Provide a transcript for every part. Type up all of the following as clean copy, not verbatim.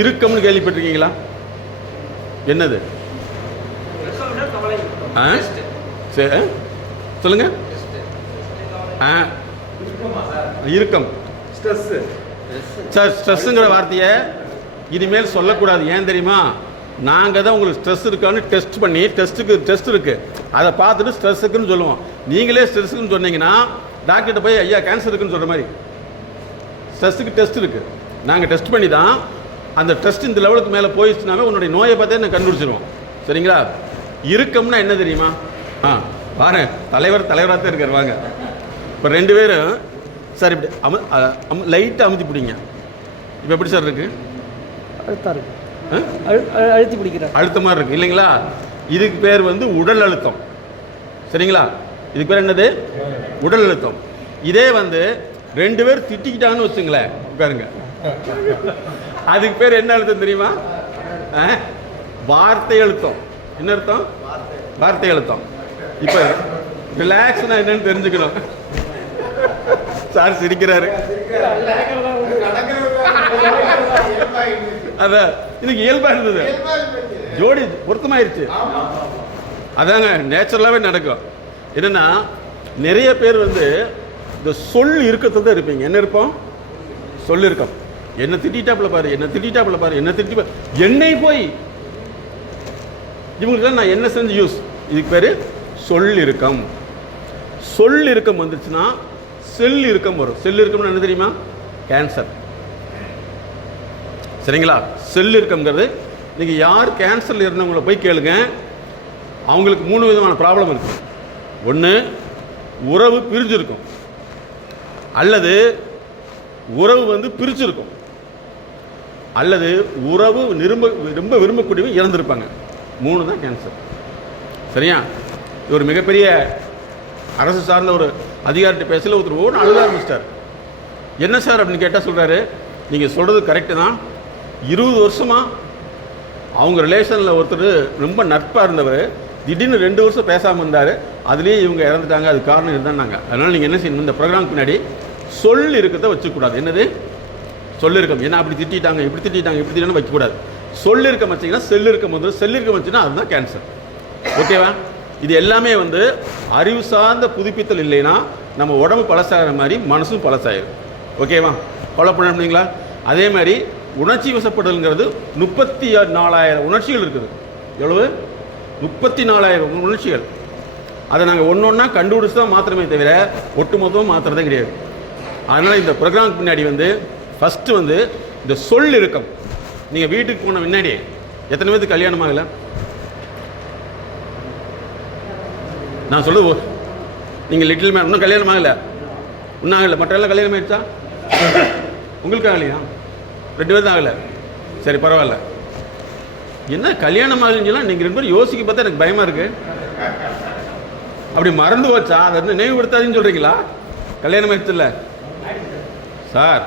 இறுக்கம்னு கேள்விப்பட்டிருக்கீங்களா? என்னது? சரி சொல்லுங்க. இறுக்கம். சார் ஸ்ட்ரெஸ்ஸுங்கிற வார்த்தையை இனிமேல் சொல்லக்கூடாது. ஏன் தெரியுமா? நாங்கள் தான் உங்களுக்கு ஸ்ட்ரெஸ் இருக்கான்னு டெஸ்ட் பண்ணி டெஸ்ட் இருக்குது, அதை பார்த்துட்டு ஸ்ட்ரெஸ் இருக்குன்னு சொல்லுவோம். நீங்களே ஸ்ட்ரெஸ்ஸுன்னு சொன்னீங்கன்னா டாக்டர்கிட்ட போய் ஐயா கேன்சர் இருக்குன்னு சொல்கிற மாதிரி. ஸ்ட்ரெஸ்ஸுக்கு டெஸ்ட் இருக்குது, நாங்கள் டெஸ்ட் பண்ணி தான் அந்த டெஸ்ட் இந்த லெவலுக்கு மேலே போயிடுச்சுனாவே உன்னுடைய நோயை பார்த்தே நான் கண்டுபிடிச்சிருவோம். சரிங்களா? இறுக்கம்னா என்ன தெரியுமா? பாரு தலைவராக தான் இருக்கார். வாங்க இப்போ 2 பேரும் சார் இப்படி லைட்டாக அமுத்தி பிடிங்க. இப்போ எப்படி சார் இருக்குது? அழுத்தம் இருக்கு, அழுத்தி பிடிக்கிறேன், அழுத்த மாதிரி இருக்குது இல்லைங்களா? இதுக்கு பேர் வந்து உடல் அழுத்தம். சரிங்களா? இதுக்கு பேர் என்னது? உடல் அழுத்தம். இதே வந்து 2 பேர் திட்டிக்கிட்டாங்கன்னு வச்சுங்களேன், உட்காருங்க, அதுக்கு பேர் என்ன அழுத்தம் தெரியுமா? வார்த்தை அழுத்தம். என்ன அர்த்தம்? வார்த்தை அழுத்தம். இப்போ ரிலாக்ஸ்னா என்னன்னு தெரிஞ்சுக்கணும். சார் சிரிக்கிறாரு. அதான் இதுக்கு இயல்பா இருந்தது, ஜோடி பொருத்தமாயிருச்சு. அதாங்க நேச்சுரலாகவே நடக்கும். என்னன்னா நிறைய பேர் வந்து இந்த சொல் இருக்கத்துல தான் இருப்பீங்க. என்ன இருப்போம்? சொல் இருக்கும். என்ன திட்டாப்புல பாரு, என்ன திட்டாப்புல பாரு, என்ன திட்டி என்னை போய் இவங்களுக்கு நான் என்ன செஞ்சு யூஸ். இதுக்கு பேரு சொல் இருக்கம். சொல் இருக்கம் வந்துச்சுன்னா செல் இருக்கம் வரும். செல் இருக்கம்னு என்ன தெரியுமா? கேன்சர். சரிங்களா? செல் இருக்கம்ங்கிறது நீங்கள் யார் கேன்சரில் இருந்தவங்களை போய் கேளுங்க, அவங்களுக்கு 3 விதமான ப்ராப்ளம் இருக்குது. ஒன்று, உறவு பிரிஞ்சிருக்கும், அல்லது உறவு வந்து பிரிச்சிருக்கும், அல்லது உறவு ரொம்ப விரும்பக்கூடியவங்க இறந்துருப்பாங்க. 3 தான் கேன்சர். சரியா? ஒரு மிகப்பெரிய அரசு சார்ந்த ஒரு அதிகாரிட்ட பேசல ஒருத்தர் ஓட அழுத ஆரம்பிச்சிட்டார். என்ன சார் அப்படின்னு கேட்டால் சொல்கிறாரு, நீங்கள் சொல்கிறது கரெக்டு தான். 20 வருஷமாக அவங்க ரிலேஷனில் ஒருத்தர் ரொம்ப நட்பாக இருந்தவர் திடீர்னு 2 வருஷம் பேசாமல் இருந்தார், அதுலேயே இவங்க இறந்துட்டாங்க. அது காரணம் இதுதான்னாங்க. அதனால் நீங்கள் என்ன செய்யணும், இந்த ப்ரோக்ராமுக்கு பின்னாடி சொல் இருக்கிறத வச்சுக்கூடாது. என்னது? சொல் இருக்கும். ஏன்னா அப்படி திட்டாங்க, இப்படி திட்டாங்க, இப்படி திட்டாங்க வைக்கக்கூடாது. சொல் இருக்க வச்சிங்கன்னா செல் இருக்கம் வந்து, செல் இருக்க வச்சுன்னா அதுதான் கேன்சர். ஓகேவா? இது எல்லாமே வந்து அறிவு சார்ந்த புதுப்பித்தல் இல்லைன்னா நம்ம உடம்பு பழசாகிற மாதிரி மனசும் பழசாயிடும். ஓகேவா? ஃபாலோ பண்ணீங்களா? அதே மாதிரி உணர்ச்சி வசப்படுதல்ங்கிறது 34,000 உணர்ச்சிகள் இருக்குது. எவ்வளவு? 34,000 உணர்ச்சிகள். அதை நாங்கள் ஒன்றா கண்டுபிடிச்சி தான் மாத்திரமே தவிர ஒட்டுமொத்தமாக மாத்திரதே கிடையாது. அதனால் இந்த ப்ரோக்ராமுக்கு பின்னாடி வந்து ஃபஸ்ட்டு வந்து இந்த சொல் இருக்கும். நீங்கள் வீட்டுக்கு போன முன்னாடி எத்தனை பேருக்கு கல்யாணம் ஆகலை? நான் சொல்லுது, நீங்கள் லிட்டில் மேன் இன்னும் கல்யாணம் ஆகலை, இன்னும் ஆகலை. மற்ற எல்லாம் கல்யாணம் ஆகிடுச்சா? உங்களுக்கு ஆகலையா? 2 பேர் தான் ஆகலை. சரி பரவாயில்ல. என்ன கல்யாணம் ஆகுதுன்னா நீங்கள் 2 பேரும் யோசிக்க பார்த்தா எனக்கு பயமாக இருக்குது. அப்படி மறந்து வச்சா அதை வந்து நினைவுபடுத்தாதுன்னு சொல்கிறீங்களா? கல்யாணம் ஆயிடுச்சு இல்லை சார்,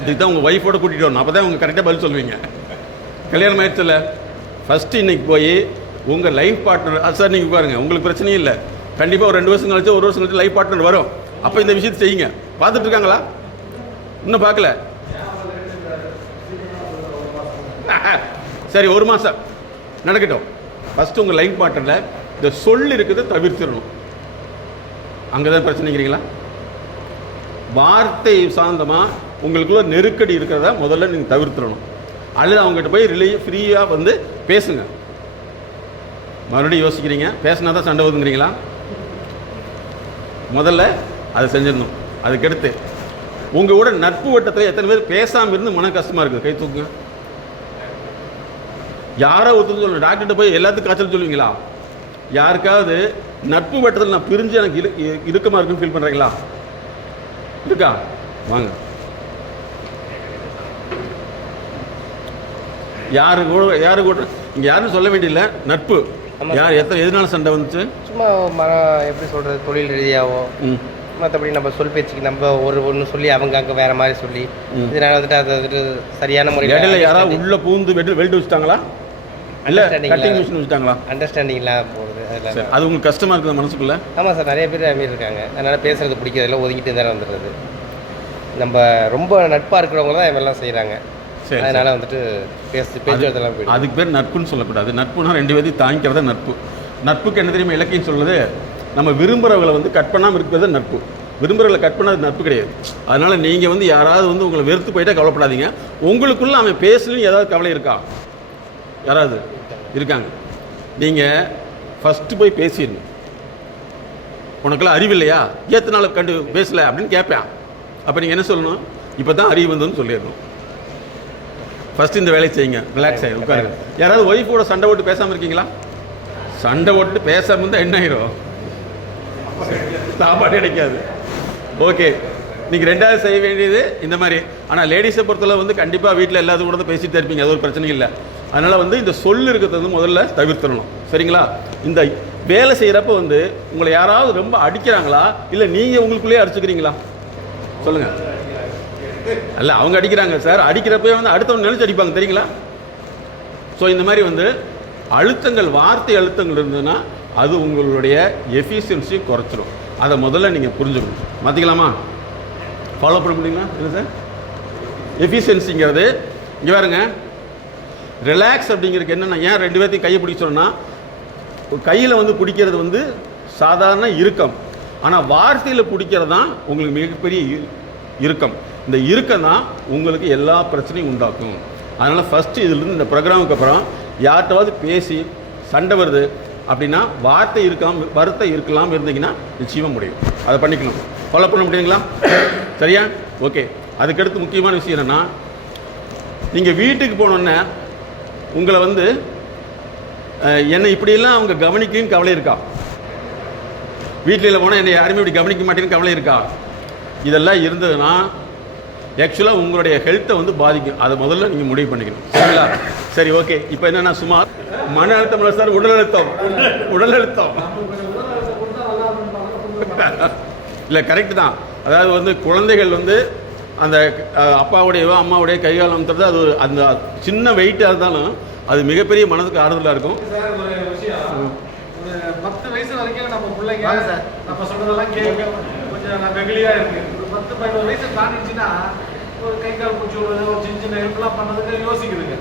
இதுக்கு தான் உங்கள் ஒய்ஃபோட கூட்டிகிட்டு வரணும், அப்போ தான் உங்கள் கரெக்டாக பதில் சொல்லுவீங்க. கல்யாணம் ஆயிடுச்சு இல்லை, ஃபஸ்ட்டு இன்றைக்கி போய் உங்கள் லைஃப் பார்ட்னர், அது சார் நீங்கள் பாருங்கள், உங்களுக்கு பிரச்சனையும் இல்லை, கண்டிப்பாக ஒரு 2 வருஷம் கழிச்சு 1 வருஷம் கழிச்சு லைஃப் பார்ட்னர் வரும். அப்போ இந்த விஷயத்தை செய்யுங்க. பார்த்துட்டு இருக்காங்களா? இன்னும் பார்க்கல. சரி 1 மாதம் நடக்கட்டும். ஃபஸ்ட்டு உங்கள் லைஃப் பார்ட்னரில் இந்த சொல் இருக்கிறத தவிர்த்திடணும். அங்கே தான் பிரச்சனைங்கிறீங்களா? வார்த்தை சார்ந்தமாக உங்களுக்குள்ள நெருக்கடி இருக்கிறத முதல்ல நீங்கள் தவிர்த்திடணும். அல்லது அவங்ககிட்ட போய் ஃப்ரீயாக வந்து பேசுங்க. மறுபடியும் யோசிக்கிறீங்க, பேசினா தான் சண்டை வருதுங்கிறீங்களா? முதல்ல அதை செஞ்சிடணும். அதுக்கடுத்து உங்கள் கூட நட்பு வட்டத்தில் எத்தனை பேர் பேசாமல் இருந்து மன கஷ்டமாக இருக்குது? கை தூக்குங்க. யாரோ ஒருத்தர் சொல்லணும். டாக்டர்கிட்ட போய் எல்லாத்துக்கும் காய்ச்சல் சொல்லுவீங்களா? யாருக்காவது நட்பு வட்டத்தில் நான் பிரிஞ்சு எனக்கு இறுக்கமாக இருக்குன்னு ஃபீல் பண்ணுறீங்களா? இருக்கா? வாங்க. யாரு கூட இங்கே யாரும் சொல்ல வேண்டியதில்லை. நட்பு யார் எதனால சண்டை வந்துச்சு? சும்மா எப்படி சொல்கிறது, தொழில் ரீதியாகவோ மற்றபடி நம்ம சொல் பேச்சுக்கு நம்ம ஒன்று சொல்லி அவங்க அங்கே வேறு மாதிரி சொல்லி இதனால் வந்துட்டு அதை வந்துட்டு சரியான முறையில் இடையில யாராவது உள்ளே பூந்து வெல்டு வச்சுட்டாங்களா? இல்லை கட்டிங் மிஷின் வச்சுட்டாங்களா? அண்டர்ஸ்டாண்டிங் இல்லாமல் போகிறது. அதில் அது உங்களுக்கு கஷ்டமாக இருக்குது மனசுக்குள்ளே? ஆமாம் சார், நிறைய பேர் அதுமாரி இருக்காங்க. அதனால் பேசுகிறது பிடிக்கிறதில்ல, ஒதுக்கிட்டு தான் வந்துடுறது. நம்ம ரொம்ப நட்பாக இருக்கிறவங்க தான் இதெல்லாம் செய்கிறாங்க. சரி. அதனால் வந்துட்டு பேச்சுவார்த்தைலாம் போயிடும். அதுக்கு பேர் நட்புன்னு சொல்லக்கூடாது. நட்புனா 2 பேரையும் தாங்கிக்கிறத நட்பு. நட்புக்கு என்ன தெரியுமா இலக்கியம் சொல்லுது, நம்ம விரும்புகிறவங்களை வந்து கட் பண்ணாமல் இருக்கிறது நட்பு. விரும்புகிறவங்களை கட் பண்ணாது நட்பு கிடையாது. அதனால் நீங்கள் வந்து யாராவது வந்து உங்களை வெறுத்து போயிட்டா கவலைப்படாதீங்க. உங்களுக்குள்ளே அவன் பேசணும்னு ஏதாவது கவலை இருக்கா? யாராவது இருக்காங்க? நீங்கள் ஃபஸ்ட்டு போய் பேசிடணும். உனக்கெல்லாம் அறிவு இல்லையா, ஏத்தனால கண்டு பேசலை அப்படின்னு கேட்பேன். அப்போ நீங்கள் என்ன சொல்லணும்? இப்போ தான் அறிவு வந்ததுன்னு சொல்லிடணும். ஃபஸ்ட்டு இந்த வேலையை செய்யுங்க, ரிலாக்ஸ் ஆகிடும், உட்காருங்க. யாராவது ஒய்ஃபோட சண்டை போட்டு பேசாமல் இருக்கீங்களா? சண்டை போட்டு பேசாமல் இருந்தால் என்ன ஆயிரும்? சாப்பாடு கிடைக்காது. ஓகே, நீங்கள் 2வது செய்ய வேண்டியது இந்த மாதிரி. ஆனால் லேடிஸை பொறுத்தளவு வந்து கண்டிப்பாக வீட்டில் எல்லாத்துக்கும் கூட தான் பேசிகிட்டே இருப்பீங்க, அது ஒரு பிரச்சனை இல்லை. அதனால் வந்து இந்த சொல் இருக்கிறது வந்து முதல்ல தவிர்த்துடணும். சரிங்களா? இந்த வேலை செய்கிறப்ப வந்து உங்களை யாராவது ரொம்ப அடிக்கிறாங்களா, இல்லை நீங்கள் உங்களுக்குள்ளேயே அடிச்சுக்கிறீங்களா? சொல்லுங்கள். அல்ல, அவங்க அடிக்கிறாங்க சார், அடிக்கிறப்பே வந்து அடுத்தவங்க நினச்சி அடிப்பாங்க, தெரியுங்களா? ஸோ இந்த மாதிரி வந்து அழுத்தங்கள், வார்த்தை அழுத்தங்கள் இருந்ததுன்னா அது உங்களுடைய எஃபிஷியன்சியை குறைச்சிடும். அதை முதல்ல நீங்கள் புரிஞ்சுக்கணும். மாற்றிக்கலாமா? ஃபாலோ பண்ண முடியுங்களா? இல்லை சார், எஃபிஷியன்சிங்கிறது இங்கே பாருங்க. ரிலாக்ஸ் அப்படிங்கிறதுக்கு என்னென்னா, ஏன் 2 பேர்த்தையும் கையை பிடிச்சோன்னா, கையில் வந்து பிடிக்கிறது வந்து சாதாரண இறுக்கம். ஆனால் வார்த்தையில் பிடிக்கிறது தான் உங்களுக்கு மிகப்பெரிய இறுக்கம். இந்த இறுக்கம் தான் உங்களுக்கு எல்லா பிரச்சனையும் உண்டாக்கும். அதனால் ஃபஸ்ட்டு இதிலிருந்து இந்த ப்ரோக்ராமுக்கு அப்புறம் யார்கிட்டவாவது பேசி சண்டை வருது அப்படின்னா வார்த்தை இருக்கலாம் இருந்தீங்கன்னா நிச்சயமாக முடியும். அதை பண்ணிக்கணும். ஃபாலோ பண்ண முடியுங்களா? சரியா? ஓகே. அதுக்கடுத்து முக்கியமான விஷயம் என்னென்னா, நீங்கள் வீட்டுக்கு போனோன்னே உங்களை வந்து என்னை இப்படியெல்லாம் அவங்க கவனிக்கும் கவலை இருக்கா? வீட்டில் போனால் என்னை யாருமே இப்படி கவனிக்க மாட்டேன்னு கவலை இருக்கா? இதெல்லாம் இருந்ததுன்னா ஆக்சுவலாக உங்களுடைய ஹெல்த்தை வந்து பாதிக்கும். அதை முதல்ல நீங்கள் முடிவு பண்ணிக்கணும். சரிங்களா? சரி, ஓகே. இப்போ என்னென்னா, சுமார் மன அழுத்தம் இல்லை சார், உடல் அழுத்தம். உடல் அழுத்தம் இல்லை, கரெக்டு தான். அதாவது வந்து குழந்தைகள் வந்து அந்த அப்பாவுடையவோ அம்மாவுடைய கைகாலம் அமுத்துறது, அது அந்த சின்ன வெயிட்டாக இருந்தாலும் அது மிகப்பெரிய மனதுக்கு ஆறுதலாக இருக்கும். 10 வயசு வரைக்கும் நம்ம பிள்ளைங்க நம்ம சொல்றதெல்லாம் கேட்க கொஞ்சம் வெகுளியாக இருக்கு. ஒரு 10-15 வயசு தாண்டிச்சுன்னா ஒரு கை கால் பூச்சி விடுறது, ஒரு சின்ன சின்ன ஹெல்ப்லாம் பண்ணுறதுக்கு யோசிக்குதுங்க.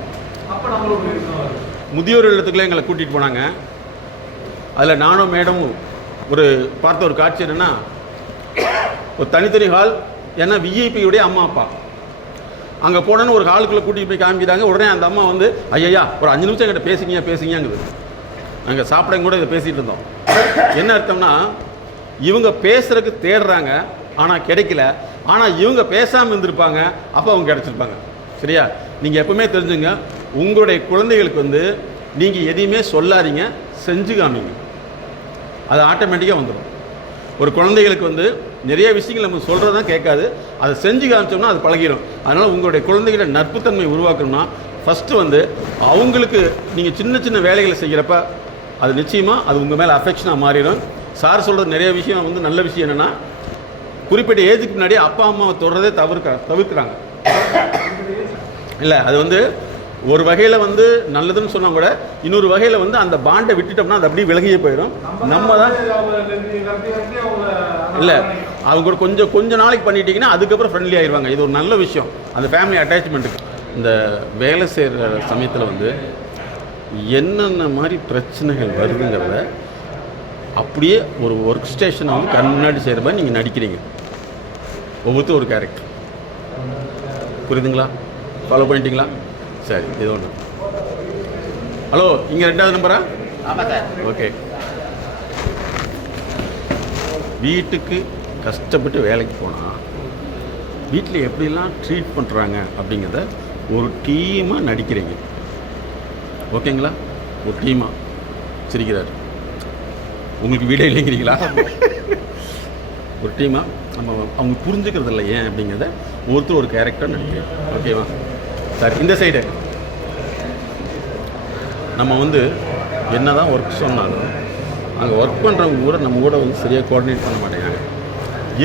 அப்போ நம்மளுக்கு இருக்கும். முதியோர் இல்லத்துக்குள்ளே எங்களை கூட்டிகிட்டு போனாங்க. அதில் நானும் மேடமும் பார்த்த ஒரு காட்சி என்னென்னா, ஒரு தனித்தனி ஹால். ஏன்னா விஐபியுடைய அம்மா அப்பா அங்கே போனோன்னு ஒரு ஹாலுக்குள்ளே கூட்டிகிட்டு போய் காமிக்கிறாங்க. உடனே அந்த அம்மா வந்து, ஐயா ஒரு 5 நிமிஷம் என்கிட்ட பேசுங்கங்குது. நாங்கள் சாப்பிட கூட இதை பேசிகிட்டு இருந்தோம். என்ன அர்த்தம்னா, இவங்க பேசுறதுக்கு தேடுறாங்க, ஆனால் கிடைக்கல. ஆனால் இவங்க பேசாமல் இருந்திருப்பாங்க, அப்போ அவங்க கிடச்சிருப்பாங்க. சரியா? நீங்கள் எப்பவுமே தெரிஞ்சுங்க, உங்களுடைய குழந்தைகளுக்கு வந்து நீங்கள் எதையுமே சொல்லாதீங்க, செஞ்சு காமிங்க. அது ஆட்டோமேட்டிக்காக வந்துடும். ஒரு குழந்தைகளுக்கு வந்து நிறைய விஷயங்கள் நம்ம சொல்கிறது தான் கேட்காது, அதை செஞ்சு காமிச்சோம்னா அது பழகிடும். அதனால் உங்களுடைய குழந்தைகள நட்புத்தன்மை உருவாக்கணும்னா ஃபஸ்ட்டு வந்து அவங்களுக்கு நீங்கள் சின்ன சின்ன வேலைகளை செய்கிறப்ப அது நிச்சயமாக அது உங்கள் மேலே அஃபெக்ஷனாக மாறிடும். சார் சொல்கிறது நிறைய விஷயம் வந்து நல்ல விஷயம் என்னென்னா, குறிப்பிட்ட ஏஜுக்கு முன்னாடி அப்பா அம்மாவை தொடர்றதே தவிர்க்கிறாங்க. இல்லை, அது வந்து ஒரு வகையில் வந்து நல்லதுன்னு சொன்னால் கூட இன்னொரு வகையில் வந்து அந்த பாண்டை விட்டுட்டோம்னா அது அப்படியே விலகியே போயிடும். நம்ம தான் இல்லை, அவங்க கூட கொஞ்சம் நாளைக்கு பண்ணிட்டீங்கன்னா அதுக்கப்புறம் ஃப்ரெண்ட்லி ஆயிடுவாங்க. இது ஒரு நல்ல விஷயம், அந்த ஃபேமிலி அட்டாச்மெண்ட்டுக்கு. இந்த வேலை செய்கிற சமயத்தில் வந்து என்னென்ன மாதிரி பிரச்சனைகள் வருதுங்கிறத அப்படியே ஒரு ஒர்க் ஸ்டேஷனை வந்து கண் முன்னாடி செய்கிற மாதிரி நீங்கள் நடிக்கிறீங்க. ஒவ்வொருத்தரும் ஒரு கேரக்டர். புரியுதுங்களா? ஃபாலோ பண்ணிட்டீங்களா? சரி, இது ஒன்று. ஹலோ, இங்கே 2வது நம்பரா? ஆமாம் சார். ஓகே. வீட்டுக்கு கஷ்டப்பட்டு வேலைக்கு போனால் வீட்டில் எப்படிலாம் ட்ரீட் பண்ணுறாங்க அப்படிங்கிறத ஒரு டீமாக நடிக்கிறீங்க. ஓகேங்களா? ஒரு டீமாக சிரிக்கிறார். உங்களுக்கு வீடே இல்லைங்கிறீங்களா? ஒரு டீமாக நம்ம அவங்க புரிஞ்சுக்கிறது இல்லை ஏன் அப்படிங்கிறத ஒருத்தர் ஒரு கேரக்டர் நடிக்கிறேன். ஓகேவா? சார், இந்த சைடு நம்ம வந்து என்ன தான் ஒர்க் சொன்னாலும் அங்கே ஒர்க் பண்ணுறவங்க கூட நம்ம கூட வந்து சரியாக கோஆர்டினேட் பண்ண மாட்டேங்கிறாங்க.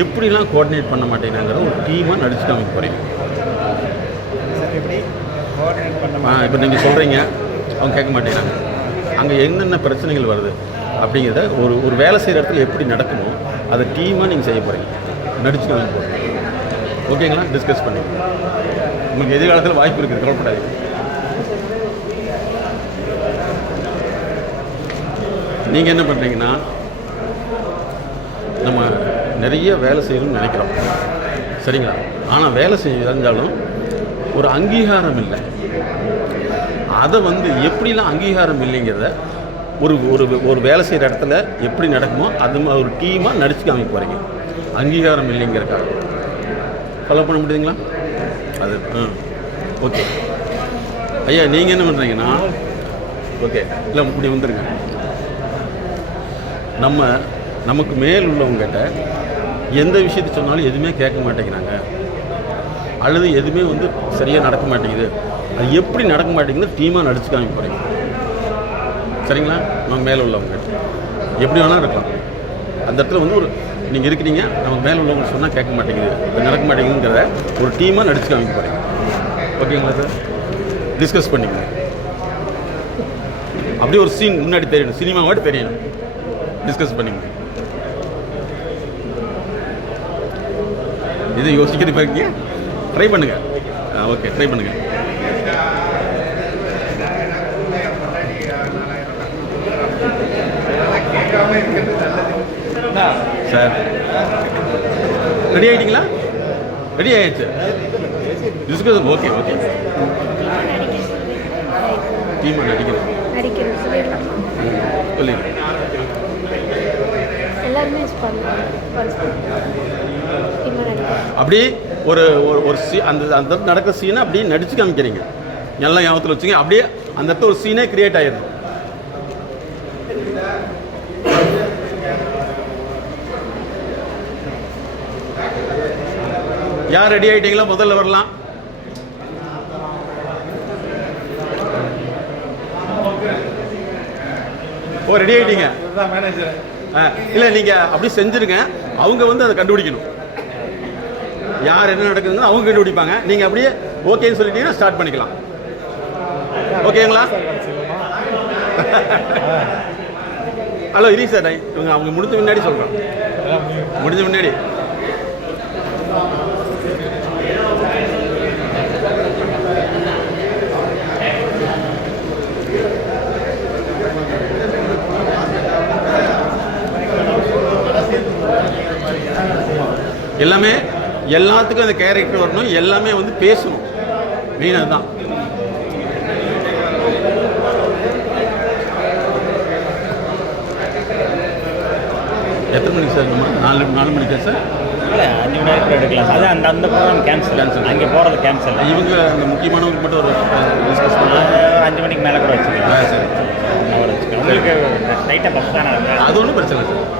எப்படிலாம் கோஆர்டினேட் பண்ண மாட்டேங்கிறாங்கிற ஒரு டீமாக நடிச்சு காமிக்க போகிறீங்க. இப்போ நீங்கள் சொல்கிறீங்க, அவங்க கேட்க மாட்டேங்கிறாங்க. அங்கே என்னென்ன பிரச்சனைகள் வருது அப்படிங்கிறத ஒரு வேலை செய்கிற இடத்துல எப்படி நடக்கணும் அதை டீமாக நீங்கள் செய்ய போகிறீங்க, நடிச்சு காமிக்க போகிறீங்க. ஓகேங்களா? டிஸ்கஸ் பண்ணிக்கலாம். உங்களுக்கு எதிர்காலத்தில் வாய்ப்பு இருக்குது, கவலைப்படாதீங்க. நீங்கள் என்ன பண்ணுறீங்கன்னா, நம்ம நிறைய வேலை செய்யணும்னு நினைக்கிறோம், சரிங்களா? ஆனால் வேலை செஞ்சாலும் ஒரு அங்கீகாரம் இல்லை. அதை எப்படிலாம் அங்கீகாரம் இல்லைங்கிறத ஒரு ஒரு ஒரு வேலை செய்கிற இடத்துல எப்படி நடக்குமோ அது ஒரு டீமாக நடிச்சு காமிக்க போகிறீங்க. அங்கீகாரம் இல்லைங்கிறக்காக ஃபாலோ பண்ண முடியுதுங்களா? அது ஓகே ஐயா. நீங்கள் என்ன பண்ணுறீங்கன்னா, ஓகே இல்லை இப்படி வந்துடுங்க. நமக்கு மேல் உள்ளவங்ககிட்ட எந்த விஷயத்தை சொன்னாலும் எதுவுமே கேட்க மாட்டேங்கிறாங்க, அல்லது எதுவுமே சரியாக நடக்க மாட்டேங்குது. அது எப்படி நடக்க மாட்டேங்குது டீமாக நடிச்சு காமிக்க போகிறீங்க, சரிங்களா? நம்ம மேலே உள்ளவங்க எப்படி வேணால் இருக்கலாம். அந்த இடத்துல ஒரு நீங்கள் இருக்கிறீங்க, நம்ம மேலே உள்ளவங்க சொன்னால் கேட்க மாட்டேங்குது, அது நடக்க மாட்டேங்குதுங்கிறத ஒரு டீமாக நடிச்சு காமிக்க போகிறீங்க. ஓகேங்களா சார்? டிஸ்கஸ் பண்ணிக்கங்க. அப்படியே ஒரு சீன் முன்னாடி தெரியணும், சினிமா மாதிரி தெரியணும். டிஸ்கஸ் பண்ணிக்கங்க. இதை யோசிக்கிறது பாருங்க, ட்ரை பண்ணுங்க. ஓகே, ட்ரை பண்ணுங்க சார். ரெடி ஆகிட்டீங்களா? ரெடி ஆயிடுச்சு. Discuss okay. ஓகே, டீமாக நடிக்கிறேன் சொல்லிடுங்க. அப்படி ஒரு அந்த நடக்கிற சீனை அப்படியே நடிச்சு காமிக்கிறீங்க. நல்லா ஞாபகத்தில் வச்சுங்க. அப்படியே அந்த இடத்துல ஒரு சீனே கிரியேட் ஆயிடும். யார் ரெடி ஆகிட்டீங்களா? முதல்ல வரலாம். ஓ, ரெடி ஆகிட்டீங்க. இல்லை, நீங்கள் அப்படி செஞ்சுருங்க. அவங்க அதை கண்டுபிடிக்கணும். யார் என்ன நடக்குதுன்னு அவங்க கண்டுபிடிப்பாங்க. நீங்கள் அப்படியே ஓகேன்னு சொல்லிட்டீங்கன்னா ஸ்டார்ட் பண்ணிக்கலாம். ஓகேங்களா? ஹலோ, இரி சார். இவங்க அவங்க முடிஞ்ச முன்னாடி சொல்கிறோம். முடிஞ்ச முன்னாடி எல்லாமே எல்லாத்துக்கும் அந்த கேரக்டர் வரணும். எல்லாமே பேசணும். மெயின் அதுதான். எத்தனை மணிக்கு சார்? நம்ம 4 மணிக்கா சார்? இல்லை, 5 மணி நேரத்தில் எடுக்கலாம். அது அந்த ப்ரோக்ராம் கேன்சல். அங்கே போகிறது கேன்சல். இவங்க அந்த முக்கியமானவங்க மட்டும் ஒரு டிஸ்கஸ் பண்ணலாம். 5 மணிக்கு மேலே கூட வச்சுக்கலாம். சரி, 1 ஹவர் வச்சுக்கலாம். உங்களுக்கு லைட்டாக பஃப் தானே இருக்குது? அது ஒன்றும் பிரச்சனை இல்லை சார்.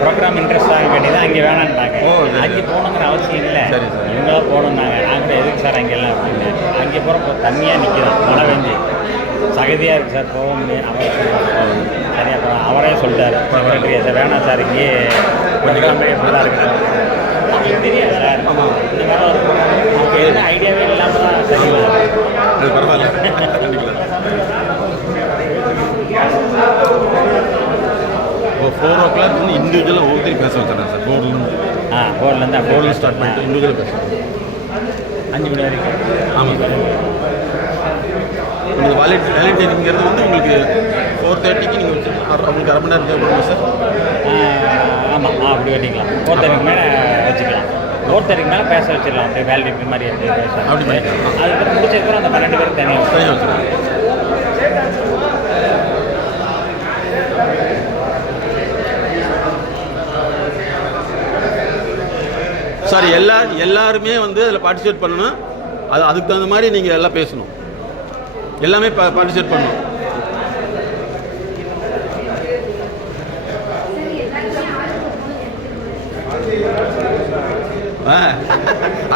ப்ரோக்ராம் இன்ட்ரெஸ்ட் ஆக வேண்டியது அங்கே வேணான்ட்டாங்க. அங்கே போகணுங்கிற அவசியம் இல்லை. சரி சார். இவங்களாம் போகணுன்னாங்க. நாங்கள் எதுக்கு சார் அங்கெல்லாம் அப்படின்னு. அங்கே போகிறப்போ தண்ணியாக நிற்கிறோம், மழை பெஞ்சு சகதியாக இருக்குது சார், போக முடியும். அவர் சரியா போகிறோம். அவரே சொல்லிட்டார், செக்ரட்டரியா சார், வேணாம் சார், இங்கேயே ப்ரோக்ராம் ஃபுல்லாக இருக்கட்டும். அவங்களுக்கு தெரியாது சார், இந்த மாதிரி ஒரு அவங்க எந்த ஐடியாவே இல்லாமல் தான் சரிங்களா? அது பரவாயில்ல, கண்டிக்கலாம். இப்போ 4 o'clock இண்டிவிஜுவலாக ஒவ்வொருத்தரையும் பேச வச்சுறேன் சார். போர்டில் ஸ்டார்ட் பண்ணிட்டு இண்டிவிஜுவலாக பேசுகிறேன். 5 மணி வரைக்கும். ஆமாம் சார். உங்களுக்கு வேலண்டைனுங்கிறது உங்களுக்கு 4:30க்கு நீங்கள் வச்சு உங்களுக்கு 1/2 மணி நேரம் தேவைப்படுமா சார்? ஆமாம், அப்படி வெட்டிக்கலாம். 4:30க்கு மேலே வச்சுக்கலாம். 4:30க்கு மேலே பேச வச்சிடலாம். அப்படியே வேலிடேட் மாதிரி பேச அப்படி பண்ணிக்கலாம். அதுக்கப்புறம் முடிச்சதுக்கப்புறம் அந்த 12 பேருக்கு தனியாக வச்சுக்கலாம். சாரி, எல்லாருமே அதில் பார்ட்டிசிபேட் பண்ணணும். அதுக்கு தகுந்த மாதிரி நீங்கள் எல்லாம் பேசணும். எல்லாமே பார்ட்டிசிபேட் பண்ணணும்.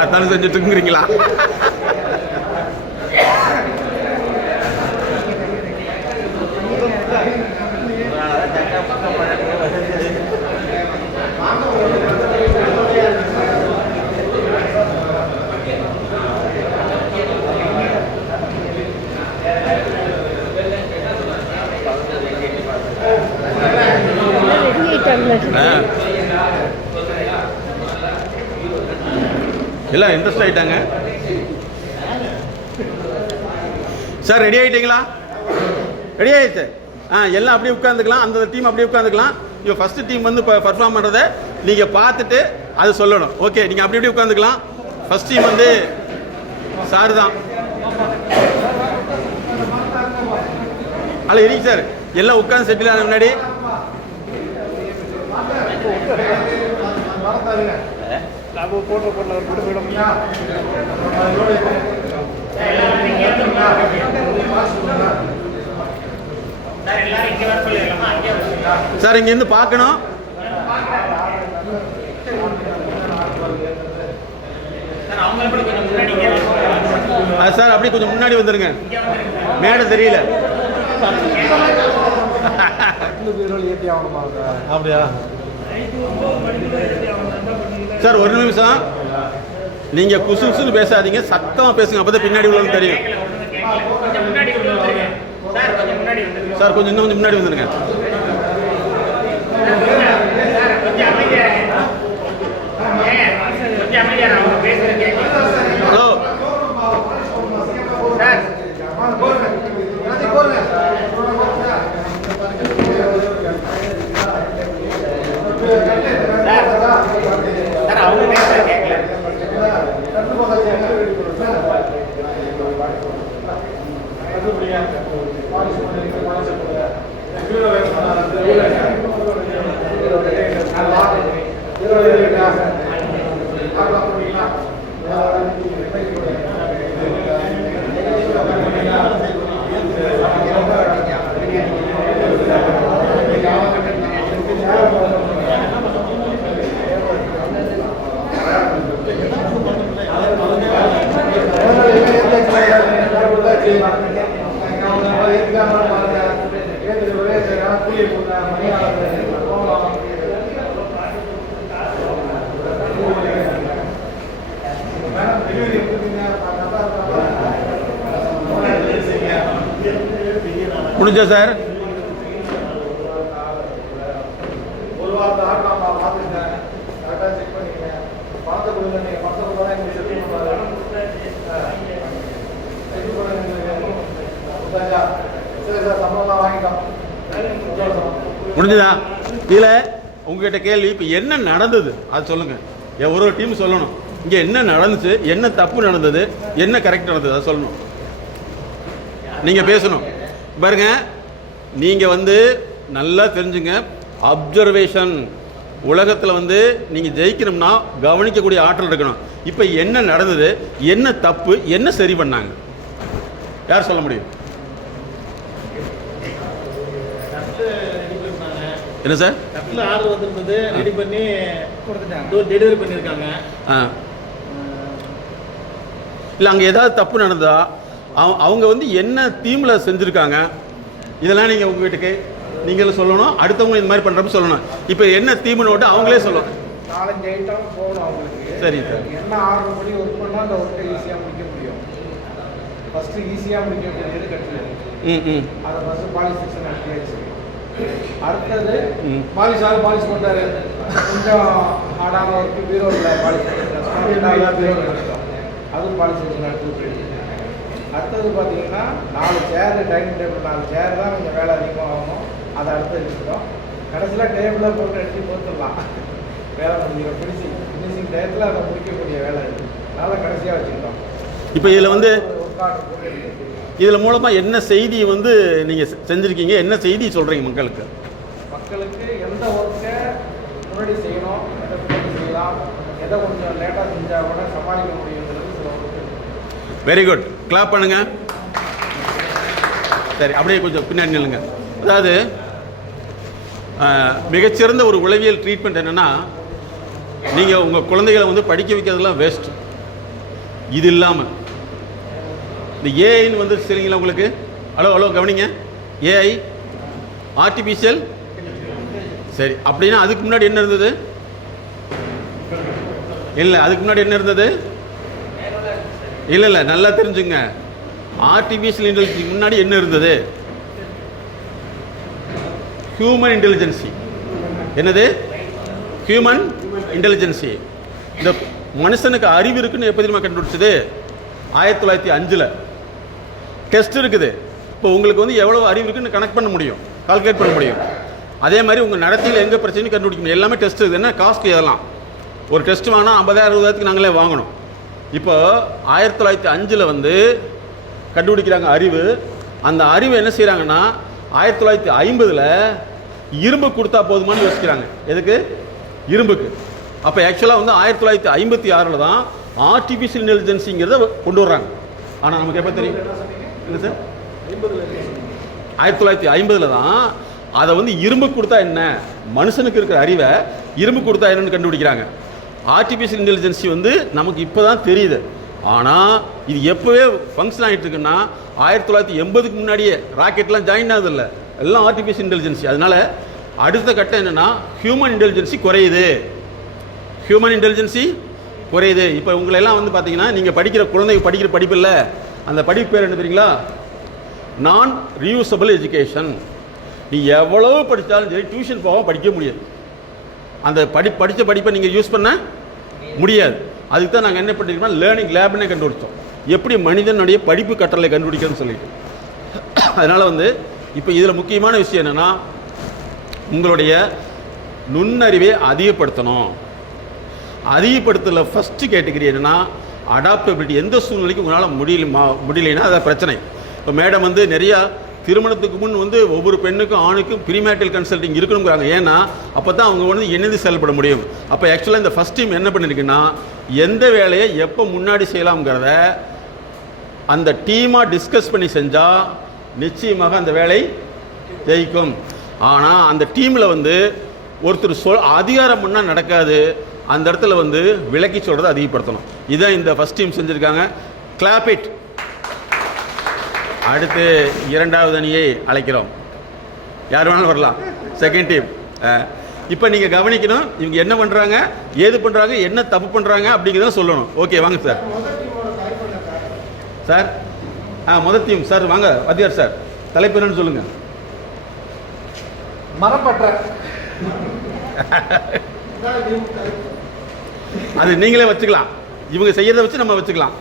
அதானே செஞ்சுட்டு இருக்குறீங்களா? எல்லாம் இன்ட்ரெஸ்ட் ஆகிட்டாங்க. Sir ready ஆகிட்டீங்களா? ரெடி ஆகிடுச்சு. எல்லாம் அப்படியே உட்காந்துக்கலாம். அந்த டீம் அப்படியே உட்காந்துக்கலாம். இப்போ ஃபஸ்ட்டு டீம் வந்து இப்போ பர்ஃபார்ம் பண்ணுறதை நீங்கள் பார்த்துட்டு அது சொல்லணும். ஓகே, நீங்கள் அப்படி அப்படியே உட்காந்துக்கலாம். ஃபஸ்ட் டீம் வந்து சார் தான். அல்ல இருக்கு சார், எல்லாம் உட்காந்து செட்டில் ஆன முன்னாடி சார் இங்கேருந்து பார்க்கணும். சார் அப்படி கொஞ்சம் முன்னாடி வந்துருங்க, மேடை தெரியல. அப்படியா சார் ஒரு நிமிஷம், நீங்க குசு குசுன்னு பேசாதீங்க, சத்தமா பேசுங்க, அப்பதான் பின்னாடி உள்ளவங்க தெரியும். சார் கொஞ்சம் இன்னும் கொஞ்சம் முன்னாடி வந்துருங்க. ஹலோ முடிஞ்சா சார்? ஒரு வாரத்தை ஆட்டம் பார்த்துருக்கேன், கரெக்டாக செக் பண்ணிக்கிறேன், பார்த்து கொடுங்க. நீங்கள் பார்த்து கொடுத்தா எங்களுக்கு செட்டில் பண்ணுவாங்க. செட்டில் பண்ண சரி சார், சம்பளம்லாம் வாங்கிட்டோம். முடிஞ்சதா? இதில் உங்ககிட்ட கேள்வி, இப்போ என்ன நடந்தது அது சொல்லுங்க. ஒரு ஒரு டீம் சொல்லணும், இங்கே என்ன நடந்துச்சு, என்ன தப்பு நடந்தது, என்ன கரெக்ட் நடந்தது அதை சொல்லணும். நீங்கள் பேசணும். பாருங்க, நீங்கள் வந்து நல்லா தெரிஞ்சுங்க, அப்சர்வேஷன். உலகத்தில் வந்து நீங்கள் ஜெயிக்கணும்னா கவனிக்கக்கூடிய ஆற்றல் இருக்கணும். இப்போ என்ன நடந்தது, என்ன தப்பு, என்ன சரி பண்ணாங்க, யார் சொல்ல முடியும்? என்ன சார்? கட்டில் ஆர்டர் வந்துருந்தது, ரெடி பண்ணி கொடுத்துட்டாங்க, டெலிவரி பண்ணியிருக்காங்க. இல்லை அங்கே ஏதாவது தப்பு நடந்ததா, அவங்க வந்து என்ன தீமில் செஞ்சுருக்காங்க, இதெல்லாம் நீங்கள் உங்கள் வீட்டுக்கு நீங்களும் சொல்லணும், அடுத்தவங்க இந்த மாதிரி பண்ணுறப்ப சொல்லணும். இப்போ என்ன தீம்னு விட்டு அவங்களே சொல்லணும். 4-5 ஐட்டம் போகணும் அவங்களுக்கு. சரி சார். என்ன ஆர்டர் பண்ணி ஒர்க் பண்ணால் அந்த ஒர்க்கை ஈஸியாக முடிக்க முடியும். ஃபஸ்ட்டு ஈஸியாக முடிக்க முடியாது கட்டில். அதை ஃபஸ்ட்டு பாலிஷ் செக்ஷன் நடத்தியாச்சு. அடுத்தது பாலிஷ் ஆள் பாலிஷ் போட்டாரு, கொஞ்சம் ஆடாமல் ஒர்க்கு பீரோவில் பாலிஷ் பீரோவில் நடத்தோம், அதுவும் பாலிஷ் செக்ஷன் நடத்தி. அடுத்தது பார்த்தீங்கன்னா 4 சேர், டைனிங் டேபிள் 4 சேர் தான் கொஞ்சம் வேலை அதிகமாக ஆகணும், அதை அடுத்து எடுத்துட்டோம். கடைசியில் டேபிளாக போட்டு எடுத்து போட்டுடலாம், வேலை முடிஞ்சிடும். ஃபினிஷிங் டயத்தில் அதை முடிக்கக்கூடிய வேலை இருக்குது, அதனால் கடைசியாக வச்சுக்கிட்டோம். இப்போ இதில் வந்து ஒர்க் ஆர்டர் போட்டு எடுத்து இதில் மூலமாக என்ன செய்தி வந்து நீங்கள் செஞ்சுருக்கீங்க, என்ன செய்தி சொல்கிறீங்க மக்களுக்கு? மக்களுக்கு எந்த ஒர்க்கை முன்னாடி செய்யணும், எதை பின்னாடி செய்யலாம், எதை கொஞ்சம் லேட்டாக செஞ்சால் கூட சமாளிக்க முடியுங்கிறது சில ஒர்க்கு. வெரி குட், கிளாப் பண்ணுங்க. சரி, அப்படியே கொஞ்சம் பின்னாடி நில்லுங்க. அதாவது மிகச்சிறந்த ஒரு உளவியல் ட்ரீட்மெண்ட் என்னென்னா, நீங்கள் உங்கள் குழந்தைகளை வந்து படிக்க வைக்கிறதுலாம் வேஸ்ட். இது இல்லாமல் இந்த ஏஐன்னு வந்து சரிங்களா உங்களுக்கு? ஹலோ கவனிங்க, ஏஐ ஆர்டிஃபிஷியல். சரி, அப்படின்னா அதுக்கு முன்னாடி என்ன இருந்தது? இல்லை, அதுக்கு முன்னாடி என்ன இருந்தது? இல்லை நல்லா தெரிஞ்சுங்க, ஆர்டிஃபிஷியல் இன்டெலிஜென்ஸுக்கு முன்னாடி என்ன இருந்தது? Human intelligence. என்னது? Human intelligence. இந்த மனுஷனுக்கு அறிவு இருக்குன்னு எப்போ தெரியுமா கண்டுபிடிச்சது? 1905 டெஸ்ட் இருக்குது. இப்போ உங்களுக்கு வந்து எவ்வளோ அறிவு இருக்குன்னு கனெக்ட் பண்ண முடியும், கால்குலேட் பண்ண முடியும். அதே மாதிரி உங்கள் நடத்தையில் எங்கே பிரச்சனைன்னு கண்டுபிடிக்க முடியும். எல்லாமே டெஸ்ட் இருக்குது. என்ன காஸ்ட்லி அதெல்லாம். ஒரு டெஸ்ட் வாங்கினா 50,000-60,000 நாங்களே வாங்கணும். இப்போ 1905 வந்து கண்டுபிடிக்கிறாங்க அறிவு. அந்த அறிவு என்ன செய்கிறாங்கன்னா 1950 இரும்பு கொடுத்தா போதுமானு யோசிக்கிறாங்க. எதுக்கு? இரும்புக்கு. அப்போ ஆக்சுவலாக வந்து 1956 தான் ஆர்டிஃபிஷியல் இன்டெலிஜென்ஸிங்கிறத கொண்டு வர்றாங்க. ஆனால் நமக்கு எப்போ தெரியும்? இல்லை சார், 1950 தான் அதை வந்து இரும்பு கொடுத்தா என்ன, மனுஷனுக்கு இருக்கிற அறிவை இரும்பு கொடுத்தா என்னன்னு கண்டுபிடிக்கிறாங்க. ஆர்டிஃபிஷியல் இன்டெலிஜென்சி வந்து நமக்கு இப்போ தான் தெரியுது. ஆனால் இது எப்போவே ஃபங்க்ஷன் ஆகிட்டு இருக்குன்னா 1980க்கு முன்னாடியே ராக்கெட்லாம் ஜாயின் ஆகுதில்ல, எல்லாம் ஆர்டிஃபிஷியல் இன்டெலிஜென்சி. அதனால் அடுத்த கட்டம் என்னென்னா ஹியூமன் இன்டெலிஜென்சி குறையுது. ஹியூமன் இன்டெலிஜென்சி குறையுது. இப்போ உங்களெல்லாம் வந்து பார்த்தீங்கன்னா நீங்கள் படிக்கிற குழந்தைங்க படிக்கிற படிப்பு இல்லை, அந்த படிப்பு பேர் என்ன தெரியுங்களா? நான் ரீயூசபிள் எஜுகேஷன். நீ எவ்வளோ படித்தாலும் சரி டியூஷன் போகாமல் படிக்க முடியாது. அந்த படித்த படிப்பை நீங்கள் யூஸ் பண்ண முடியாது. அதுக்கு தான் நாங்கள் என்ன பண்ணிருக்கோம்னா லேர்னிங் லேப்னே கண்டுபிடிச்சோம். எப்படி மனிதனுடைய படிப்பு கட்டளை கண்டுபிடிக்கிறதுன்னு சொல்லிட்டு. அதனால் வந்து இப்போ இதில் முக்கியமான விஷயம் என்னென்னா உங்களுடைய நுண்ணறிவை அதிகப்படுத்தணும். அதிகப்படுத்தல ஃபஸ்ட்டு கேட்டகரி என்னென்னா அடாப்டபிலிட்டி. எந்த சூழ்நிலைக்கு உங்களால் முடியலைன்னா அதான் பிரச்சனை. இப்போ மேடம் வந்து நிறையா திருமணத்துக்கு முன் வந்து ஒவ்வொரு பெண்ணுக்கும் ஆணுக்கும் ப்ரீமேரிட்டல் கன்சல்டிங் இருக்கணுங்கிறாங்க. ஏன்னா அப்போ தான் அவங்க வந்து இணைந்து செயல்பட முடியும். அப்போ ஆக்சுவலாக இந்த ஃபஸ்ட் டீம் என்ன பண்ணியிருக்குன்னா எந்த வேலையை எப்போ முன்னாடி செய்யலாம்ங்கிறத அந்த டீமாக டிஸ்கஸ் பண்ணி செஞ்சால் நிச்சயமாக அந்த வேலை ஜெயிக்கும். ஆனால் அந்த டீமில் வந்து ஒருத்தர் அதிகாரம் பண்ணால் நடக்காது. அந்த இடத்துல வந்து விலக்கி சொல்கிறத அதிகப்படுத்தணும். இதுதான் இந்த ஃபஸ்ட் டீம் செஞ்சுருக்காங்க. Clap it. அடுத்து இரண்டாவது அணியை அழைக்கிறோம். யார் வேணாலும் வரலாம். Second team. இப்போ நீங்கள் கவனிக்கணும், இவங்க என்ன பண்ணுறாங்க, ஏது பண்ணுறாங்க, என்ன தப்பு பண்ணுறாங்க அப்படிங்கிறத சொல்லணும். ஓகே, வாங்க சார். சார் முதல் டீம் சார் வாங்க. வாத்தியார் சார், தலைப்பு என்னன்னு சொல்லுங்கள். மரப்பற்ற. அது நீங்களே வச்சுக்கலாம். இவங்க செய்யறதை வச்சு நம்ம வச்சுக்கலாம்.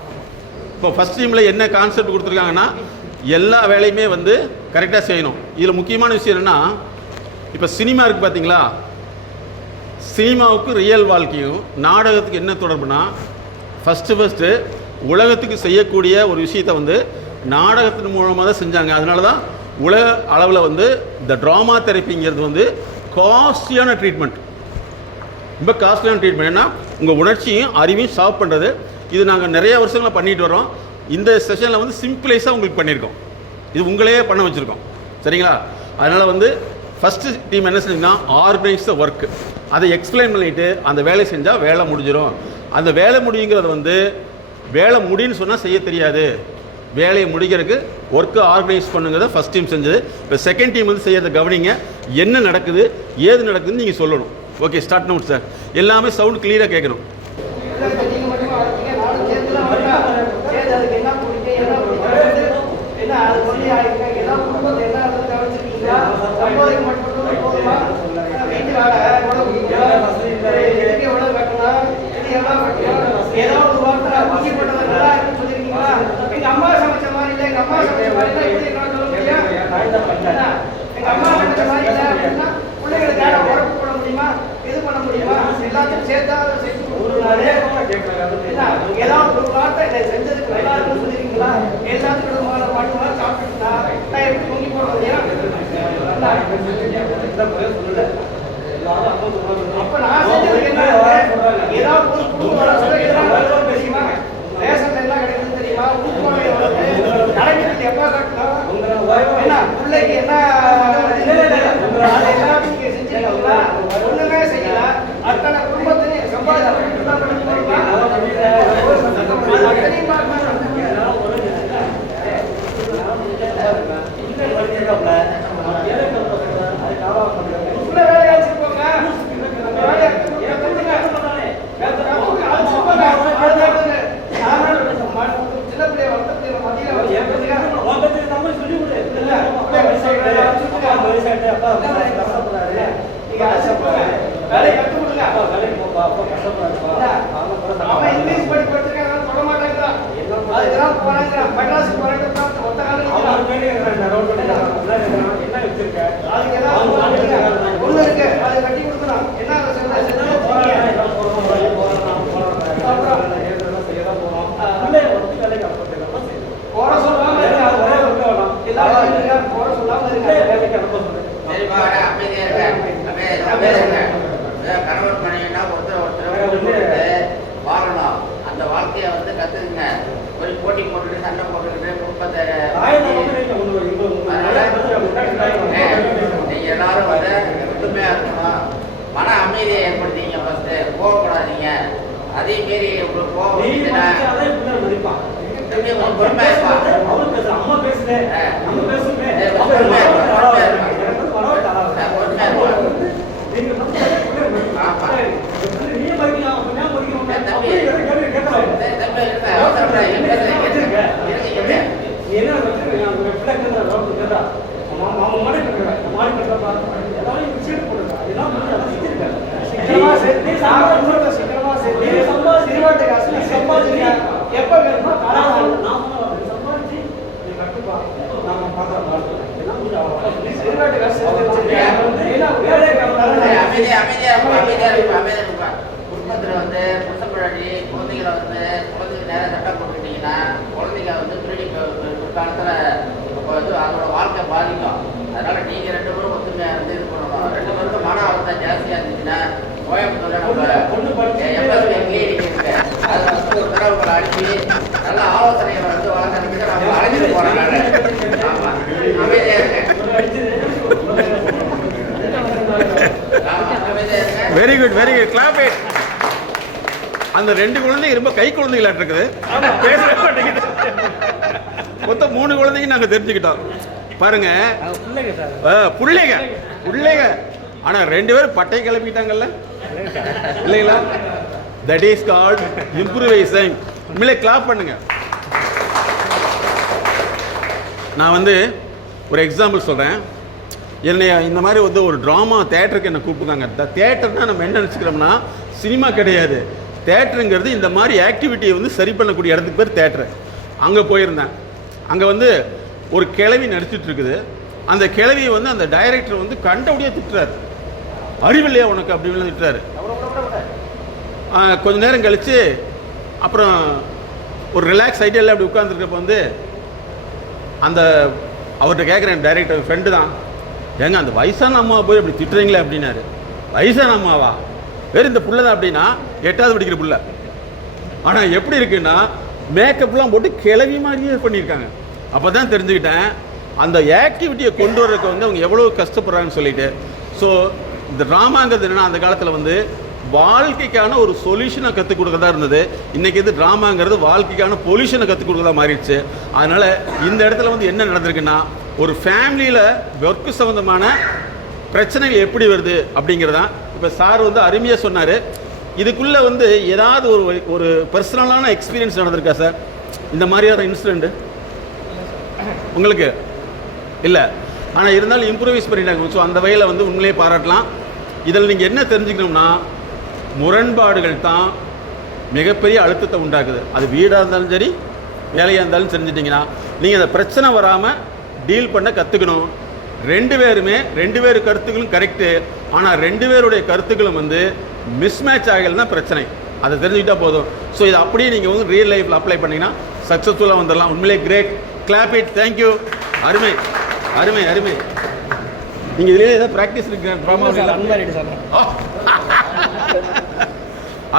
இப்போ ஃபஸ்ட் டீமில் என்ன கான்செப்ட் கொடுத்துருக்காங்கன்னா எல்லா வேலையுமே வந்து கரெக்டாக செய்யணும். இதில் முக்கியமான விஷயம் என்னென்னா இப்போ சினிமா இருக்குது பார்த்தீங்களா, சினிமாவுக்கு ரியல் வாழ்க்கையும் நாடகத்துக்கு என்ன தொடர்புனா ஃபஸ்ட்டு உலகத்துக்கு செய்யக்கூடிய ஒரு விஷயத்தை வந்து நாடகத்தின் மூலமாக தான் செஞ்சாங்க. அதனால தான் உலக அளவில் வந்து இந்த ட்ராமா தெரப்பிங்கிறது வந்து காஸ்ட்லியான ட்ரீட்மெண்ட். ரொம்ப காஸ்ட்லியான ட்ரீட்மெண்ட். ஏன்னா உங்கள் உணர்ச்சியும் அறிவையும் சால்வ் பண்ணுறது. இது நாங்கள் நிறைய வருஷங்களாக பண்ணிட்டு வரோம். இந்த செஷனில் வந்து சிம்பிளைஸாக உங்களுக்கு பண்ணியிருக்கோம். இது உங்களையே பண்ண வச்சுருக்கோம். சரிங்களா? அதனால் வந்து ஃபஸ்ட்டு டீம் என்ன செஞ்சிங்கன்னா ஆர்கனைஸ் த ஒர்க்கு. அதை எக்ஸ்பிளைன் பண்ணிவிட்டு அந்த வேலை செஞ்சால் வேலை முடிஞ்சிடும். அந்த வேலை முடியுங்கிறது வந்து வேலை முடின்னு சொன்னால் செய்ய தெரியாது. வேலையை முடிக்கிறதுக்கு ஒர்க்கு ஆர்கனைஸ் பண்ணுங்கிறத ஃபஸ்ட் டீம் செஞ்சது. இப்போ செகண்ட் டீம் வந்து செய்யறதை கவனிங்க. என்ன நடக்குது, ஏது நடக்குதுன்னு நீங்கள் சொல்லணும். ஓகே, ஸ்டார்ட் நவுட் சார். எல்லாமே சவுண்ட் கிளியராக கேட்கணும். Gracias. அந்த வாழ்க்கையை வந்து கற்றுக்குங்க. ஒரு போட்டி போட்டுட்டு சண்டை போட்டுக்கிட்டு குடும்பத்தை நீங்கள் எல்லாரும் வந்து ஒற்றுமையாக இருக்கணும். மன அமைதியை ஏற்படுத்திங்க. ஃபஸ்ட்டு கோவப்படாதீங்க. அதே மாரி உங்களுக்கு கோவம் வந்துச்சுன்னா பொறுமையாக இருப்பான். குடும்பத்தில் வந்து புருஷப்பழி குழந்தைகளை வந்து குழந்தைங்க நேரம் சட்டம் போட்டுக்கிட்டீங்கன்னா குழந்தைங்க வந்து திருடி காலத்தில் இப்போ வந்து அதோட வாழ்க்கை பாதிக்கும். அதனால நீங்கள் 2 பேரும் ஒத்துமையாக இருந்து இது பண்ணணும். 2 பேருக்கும் மன அழுத்தம் ஜாஸ்தியாக இருந்துச்சுன்னா கோயம்புத்தூர்ல நம்ம எம்எஸ்பி கிளினிக் இருக்கு. அதை வந்து ஒரு தடவை உங்களை அனுப்பி நல்ல ஆலோசனைகளை வந்து வழங்குறதுக்கு நம்ம அழைச்சிட்டு போகிறோம். ஆமாம், அமைதியாக இருக்கேன். Very good very good, clap it. அந்த 2 குழந்தைங்க ரொம்ப கை குழந்தைகளாட்டு இருக்குது. பேசவே மாட்டேங்குது. மொத்தம் 3 குழந்தைங்க நாங்கள் தெரிஞ்சுக்கிட்டோம். பாருங்க, பிள்ளைங்க பிள்ளைங்க. ஆனால் 2 பேரும் பட்டை கிளப்பிட்டாங்கல்ல, இல்லைங்களா? That is called improvising. உண்மையிலே கிளாப் பண்ணுங்க. நான் வந்து ஒரு எக்ஸாம்பிள் சொல்கிறேன். என்னைய இந்த மாதிரி வந்து ஒரு ட்ராமா தேட்டருக்கு என்னை கூப்பிட்டாங்க. தேட்டர்னா நம்ம என்ன நினச்சிக்கிறோம்னா சினிமா கிடையாது. தேட்டருங்கிறது இந்த மாதிரி ஆக்டிவிட்டியை வந்து சரி பண்ணக்கூடிய இடத்துக்கு பேர் தேட்டரு. அங்கே போயிருந்தேன். அங்கே வந்து ஒரு கிழவி நடிச்சிட்டு இருக்குது. அந்த கிழவியை வந்து அந்த டைரக்டர் வந்து கண்டபடியாக திட்டுறாரு. அறிவில்லையா உனக்கு அப்படின்னு திட்டுறாரு. கொஞ்ச நேரம் கழித்து அப்புறம் ஒரு ரிலாக்ஸ் ஐடியாவில் அப்படி உட்காந்துருக்கப்போ வந்து அந்த அவர்கிட்ட கேட்குறேன், டைரக்டர் ஃப்ரெண்டு தான், ஏங்க அந்த வயசான அம்மாவை போய் அப்படி திட்டுறீங்களே அப்படின்னாரு. வயசான அம்மாவா? வேறு இந்த புள்ள தான் அப்படின்னா 8வது படிக்கிற புள்ள. ஆனால் எப்படி இருக்குன்னா மேக்கப்லாம் போட்டு கிளவி மாதிரியே பண்ணியிருக்காங்க. அப்போ தான் தெரிஞ்சுக்கிட்டேன் அந்த ஆக்டிவிட்டியை கொண்டு வர்றதுக்கு வந்து அவங்க எவ்வளோ கஷ்டப்படுறாங்கன்னு சொல்லிட்டு. ஸோ இந்த ட்ராமாங்கிறது என்னென்னா அந்த காலத்தில் வந்து வாழ்க்கைக்கான ஒரு சொல்யூஷனை கற்றுக் கொடுக்கறதா இருந்தது. இன்றைக்கி இது ட்ராமாங்கிறது வாழ்க்கைக்கான பொல்யூஷனை கற்றுக் கொடுக்கறதா மாறிடுச்சு. அதனால் இந்த இடத்துல வந்து என்ன நடந்திருக்குன்னா ஒரு ஃபேமிலியில் ஒர்க்கு சம்மந்தமான பிரச்சனைகள் எப்படி வருது அப்படிங்கிறதான் இப்போ சார் வந்து அருமையாக சொன்னார். இதுக்குள்ளே வந்து ஏதாவது ஒரு பர்சனலான எக்ஸ்பீரியன்ஸ் நடந்திருக்கா சார்? இந்த மாதிரியான இன்சிடெண்ட்டு உங்களுக்கு இல்லை, ஆனால் இருந்தாலும் இம்ப்ரூவைஸ் பண்ணிட்டாங்க. ஸோ அந்த வகையில் வந்து உண்மையிலே பாராட்டலாம். இதில் நீங்கள் என்ன தெரிஞ்சுக்கணும்னா முரண்பாடுகள் தான் மிகப்பெரிய அழுத்தத்தை உண்டாக்குது. அது வீடாக இருந்தாலும் சரி, வேலையாக இருந்தாலும் தெரிஞ்சிட்டிங்கன்னா நீங்கள் அந்த பிரச்சனை வராமல் டீல் பண்ண கற்றுக்கணும். 2 பேருமே 2 பேர் கருத்துக்களும் கரெக்டு. ஆனால் 2 பேருடைய கருத்துக்களும் வந்து மிஸ்மேட்ச் ஆகலைன்னா பிரச்சனை. அதை தெரிஞ்சுக்கிட்டால் போதும். ஸோ இதை அப்படியே நீங்கள் வந்து ரியல் லைஃப்பில் அப்ளை பண்ணிங்கன்னா சக்ஸஸ்ஃபுல்லாக வந்துடலாம். உண்மையிலே கிரேட், கிளாப் இட். தேங்க்யூ. அருமை அருமை அருமை. நீங்கள் இதிலே ஏதாவது ப்ராக்டிஸ் இருக்கு?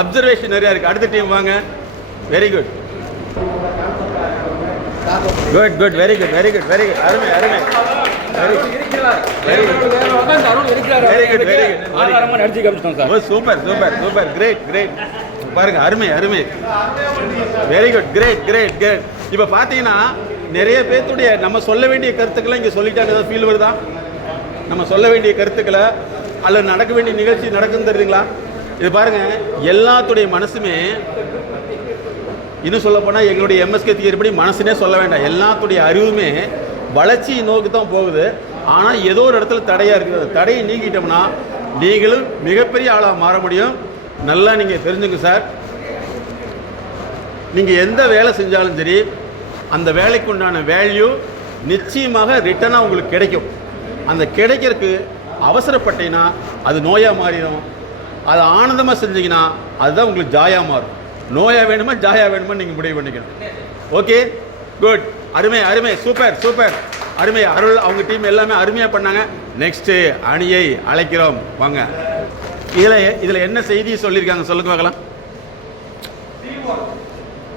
அப்சர்வேஷன் நிறையா இருக்குது. அடுத்த டீம் வாங்க. Very good good good, very good very good very good. அருமை அருமை. Super super super, great great. பாருங்க, அருமை அருமை, very good, great great great. இப்போ பார்த்தீங்கன்னா நிறைய பேர்த்துடைய நம்ம சொல்ல வேண்டிய கருத்துக்களை இங்கே சொல்லிட்டாங்க. ஏதாவது ஃபீல் வருதா? நம்ம சொல்ல வேண்டிய கருத்துக்களை அல்லது நடக்க வேண்டிய நிகழ்ச்சி நடக்குன்னு தெரியுங்களா? இது பாருங்க, எல்லாத்துடைய மனசுமே, இன்னும் சொல்ல போனால் எங்களுடைய எம்எஸ்கே தியரிப்படி மனசுனே சொல்ல வேண்டாம், எல்லாத்துடைய அறிவுமே வளர்ச்சியை நோக்கி தான் போகுது. ஆனால் ஏதோ ஒரு இடத்துல தடையாக இருக்குது. தடையை நீக்கிட்டோம்னா நீங்களும் மிகப்பெரிய ஆளாக மாற முடியும். நல்லா நீங்கள் தெரிஞ்சுங்க சார். நீங்கள் எந்த வேலை செஞ்சாலும் சரி, அந்த வேலைக்கு உண்டான வேல்யூ நிச்சயமாக ரிட்டனாக உங்களுக்கு கிடைக்கும். அந்த கிடைக்கிறதுக்கு அவசரப்பட்டீங்கன்னா அது நோயாக மாறிடும். அதை ஆனந்தமாக செஞ்சீங்கன்னா அதுதான் உங்களுக்கு ஜாயாக மாறும். நோயாக வேணுமா ஜாயாக வேணுமா நீங்கள் முடிவு பண்ணிக்கணும். ஓகே, குட், அருமை அருமை, சூப்பர் சூப்பர், அருமை. அருள் அவங்க டீம் எல்லாமே அருமையாக பண்ணாங்க. நெக்ஸ்ட்டு அணியை அழைக்கிறோம், வாங்க. இதில் என்ன செய்தி சொல்லியிருக்காங்க சொல்லுங்க பார்க்கலாம்.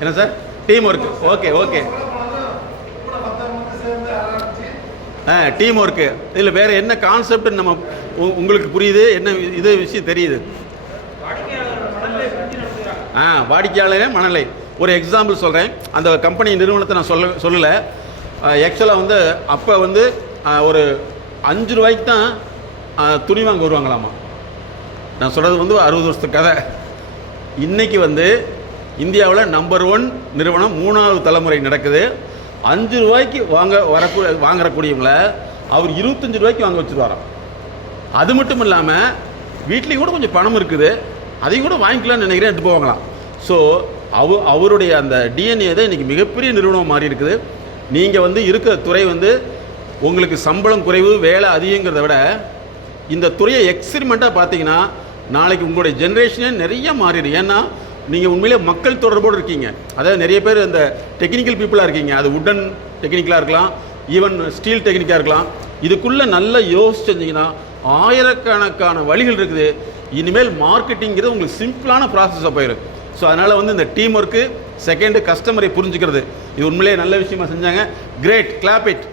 என்ன sir? Team work. Okay okay. கூட மற்றவங்க வந்து சேர்ந்து ஆரம்பிச்சு டீம் ஒர்க்கு. இதில் வேறு என்ன கான்செப்ட் நம்ம உங்களுக்கு புரியுது, என்ன இது விஷயம் தெரியுது? வாடிக்கையாளரே மனநிலை. ஒரு எக்ஸாம்பிள் சொல்கிறேன். அந்த கம்பெனி நிறுவனத்தை நான் சொல்லலை. ஆக்சுவலாக வந்து அப்போ வந்து ஒரு 5 ரூபாய்க்கு தான் துணி வாங்க வருவாங்களாமா. நான் சொல்கிறது வந்து 60 வருஷத்து கதை. இன்றைக்கி வந்து இந்தியாவில் நம்பர் 1 நிறுவனம் 3வது தலைமுறை நடக்குது. 5 ரூபாய்க்கு வாங்குறக்கூடியவங்களை அவர் 25 ரூபாய்க்கு வாங்க வச்சுருவாராம். அது மட்டும் இல்லாமல் வீட்லேயும் கூட கொஞ்சம் பணம் இருக்குது, அதையும் கூட வாங்கிக்கலாம்னு நினைக்கிறேன், எடுத்து போவாங்களாம். ஸோ அவருடைய அந்த டிஎன்ஏ தான் இன்றைக்கி மிகப்பெரிய நிறுவனம் மாறி இருக்குது. நீங்கள் வந்து இருக்கிற துறை வந்து உங்களுக்கு சம்பளம் குறைவு, வேலை அதிகங்கிறத விட இந்த துறையை எக்ஸ்பெரிமெண்ட்டாக பார்த்தீங்கன்னா நாளைக்கு உங்களுடைய ஜென்ரேஷனே நிறைய மாறிடும். ஏன்னா நீங்கள் உண்மையிலே மக்கள் தொடர்போடு இருக்கீங்க. அதாவது நிறைய பேர் இந்த டெக்னிக்கல் பீப்புளாக இருக்கீங்க. அது உடன் டெக்னிக்கலாக இருக்கலாம், ஈவன் ஸ்டீல் டெக்னிக்காக இருக்கலாம். இதுக்குள்ளே நல்லா யோசிச்சிங்கன்னா ஆயிரக்கணக்கான வழிகள் இருக்குது. இனிமேல் மார்க்கெட்டிங்கிறது உங்களுக்கு சிம்பிளான ப்ராசஸாக போயிடும். ஸோ அதனால் வந்து இந்த டீம் ஒர்க்கு, செகண்டு கஸ்டமரை புரிஞ்சுக்கிறது, இது உண்மையிலே நல்ல விஷயமா செஞ்சாங்க. Great, clap it.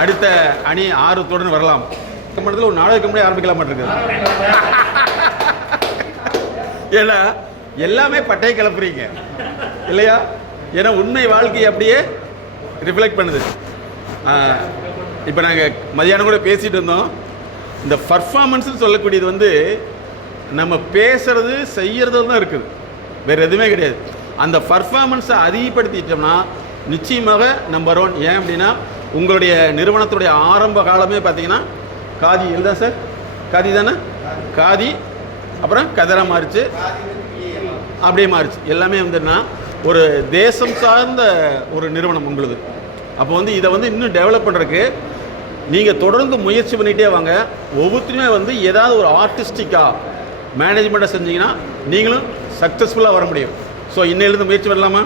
அடுத்த அணி ஆர்வத்துடன் வரலாம். மட்டத்தில் ஒரு நாடக கம்பெனி ஆரம்பிக்கலாம் மாட்டிருக்கு. ஏன்னா எல்லாமே பட்டையை கிளப்புறீங்க இல்லையா? ஏன்னா உண்மை வாழ்க்கையை அப்படியே ரிஃப்ளெக்ட் பண்ணுது. இப்போ நாங்கள் மதியானம் கூட பேசிகிட்டு இருந்தோம். இந்த பர்ஃபார்மன்ஸ்னு சொல்லக்கூடியது வந்து நம்ம பேசுறது செய்கிறது தான் இருக்குது, வேறு எதுவுமே கிடையாது. அந்த பர்ஃபார்மன்ஸை அதிகப்படுத்திட்டோம்னா நிச்சயமாக நம்பர் 1. ஏன் அப்படின்னா உங்களுடைய நிறுவனத்துடைய ஆரம்ப காலமே பார்த்தீங்கன்னா காதி இதுதான் சார், காதி தானே, காதி அப்புறம் கதரா மாறிச்சு, அப்படியே மாறிச்சு. எல்லாமே வந்துன்னா ஒரு தேசம் சார்ந்த ஒரு நிறுவனம் உங்களுது. அப்போ வந்து இதை வந்து இன்னும் டெவலப் பண்ணுறதுக்கு நீங்கள் தொடர்ந்து முயற்சி பண்ணிகிட்டே வாங்க. ஒவ்வொருத்தருமே வந்து ஏதாவது ஒரு ஆர்டிஸ்டிக்காக மேனேஜ்மெண்ட்டை செஞ்சீங்கன்னா நீங்களும் சக்ஸஸ்ஃபுல்லாக வர முடியும். ஸோ இன்னையிலேருந்து முயற்சி பண்ணலாமா?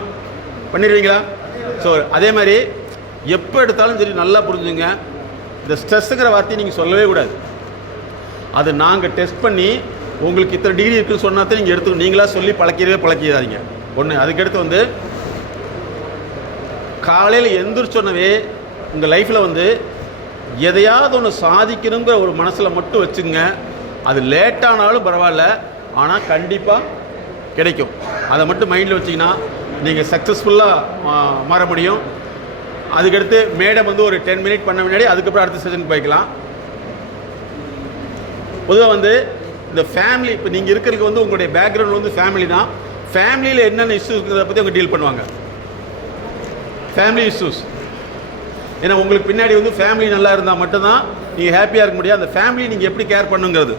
பண்ணிடுவீங்களா? ஸோ அதே மாதிரி எப்போ எடுத்தாலும் சரி நல்லா புரிஞ்சுங்க, இந்த ஸ்ட்ரெஸ்ஸுங்கிற வார்த்தையை நீங்கள் சொல்லவே கூடாது. அது நாங்கள் டெஸ்ட் பண்ணி உங்களுக்கு இத்தனை டிகிரி இருக்குன்னு சொன்னால் தான் நீங்கள் எடுத்து நீங்களாக சொல்லி பழக்கிடாதீங்க. ஒன்று. அதுக்கடுத்து வந்து காலையில் எந்திரிச்சோன்னவே உங்கள் லைஃப்பில் வந்து எதையாவது ஒன்று சாதிக்கணுங்கிற ஒரு மனசில் மட்டும் வச்சுங்க. அது லேட்டானாலும் பரவாயில்ல, ஆனால் கண்டிப்பாக கிடைக்கும். அதை மட்டும் மைண்டில் வச்சிங்கன்னா நீங்கள் சக்ஸஸ்ஃபுல்லாக மாற முடியும். அதுக்கடுத்து மேடம் வந்து ஒரு 10 மினிட் பண்ண முன்னாடி அதுக்கப்புறம் அடுத்த செஷனுக்கு போய்க்கலாம். பொதுவாக வந்து இந்த ஃபேமிலி, இப்போ நீங்கள் இருக்கிறதுக்கு வந்து உங்களுடைய பேக்ரவுண்ட் வந்து ஃபேமிலி தான். ஃபேமிலியில் என்னென்ன இஷ்யூஸ் இருக்கிறத பற்றி அவங்க டீல் பண்ணுவாங்க. Family issues. ஏன்னா உங்களுக்கு பின்னாடி வந்து ஃபேமிலி நல்லா இருந்தால் மட்டும்தான் நீங்கள் ஹாப்பியாக இருக்க முடியும். அந்த ஃபேமிலி நீங்கள் எப்படி கேர் பண்ணுங்கிறது